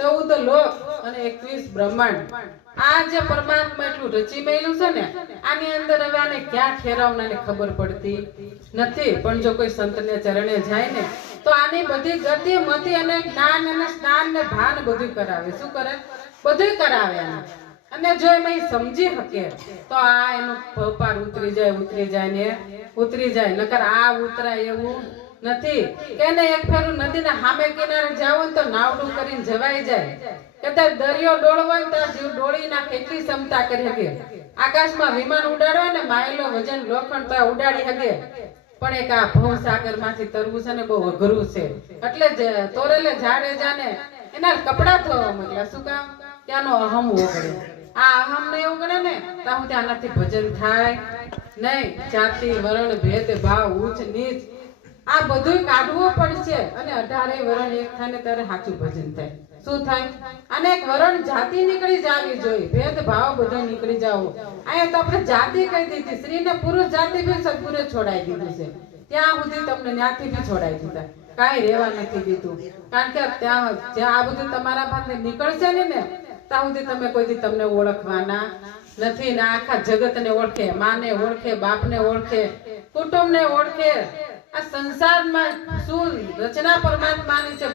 14 લોક અને 21 બ્રહ્માંડ આ જે પરમાત્મા એટલું રચી મેલું છે ને આની અંદર હવે આને ક્યાં ઠેરાવનાને ખબર પડતી નથી પણ જો કોઈ સંતને ચરણે જાય ને તો આની બધી ગતિ મતિ અને જ્ઞાન અને સ્નાન ને ભાન બધું કરાવે શું કરે બધું કરાવે અને જો એમાં સમજી શકે તો આ એનું ભવપાર ઉતરી જાય નકર આ ઉતરાય એવું નથી કે ને એક ફેરું નદીના સામે કિનારે જાવ તો નાવડું કરીને જવાઈ જાય કદાચ દરિયો ડોળવો હોય તો જીવ ડોળી નાખે એટલી ક્ષમતા કરી શકે આકાશમાં વિમાન ઉડાડવા ને માયલો વજન લોખંડ તો ઉડાડી શકે પણ એક આ ભવસાગર માંથી તરવું છે ને બહુ અઘરું છે એટલે તોરેલે ઝાડે જાને એના કપડા ધોવા મળ્યા શું કામ ત્યાંનો અહમ ઓગળે આ અહમ ને એવું ગણે ને તો હું ત્યાંનાથી ભજન થાય નહીં જાતિ વરણ ભેદ ભાવ ઉચ્ચ નીચ આ બધું કાઢવું પડશે અને 18 વરણ એક થાય ને ત્યારે સાચું ભજન થાય શું થાય અને એક વરણ જાતિ નીકળી જાવી જોઈએ ભેદ ભાવ બધો નીકળી જાવ અહીંયા તો આપણે જાતિ કહી દીધી સ્ત્રી ને પુરુષ જાતિ બી સદગુરુએ છોડાઈ દીધું છે ત્યાં સુધી તમને ન્યાથી બી છોડાઈ દીધા કાંઈ રહેવા નથી દીધું કારણ કે ત્યાં જ્યાં આ બધું તમારા પાસે નીકળશે ને ત્યાં સુધી તમે કોઈથી તમને ઓળખવાના નથી ને આખા જગતને ઓળખે માને ઓળખે બાપને ઓળખે કુટુંબને ઓળખે આ સંસારમાં શું રચના પરમાત્માની છે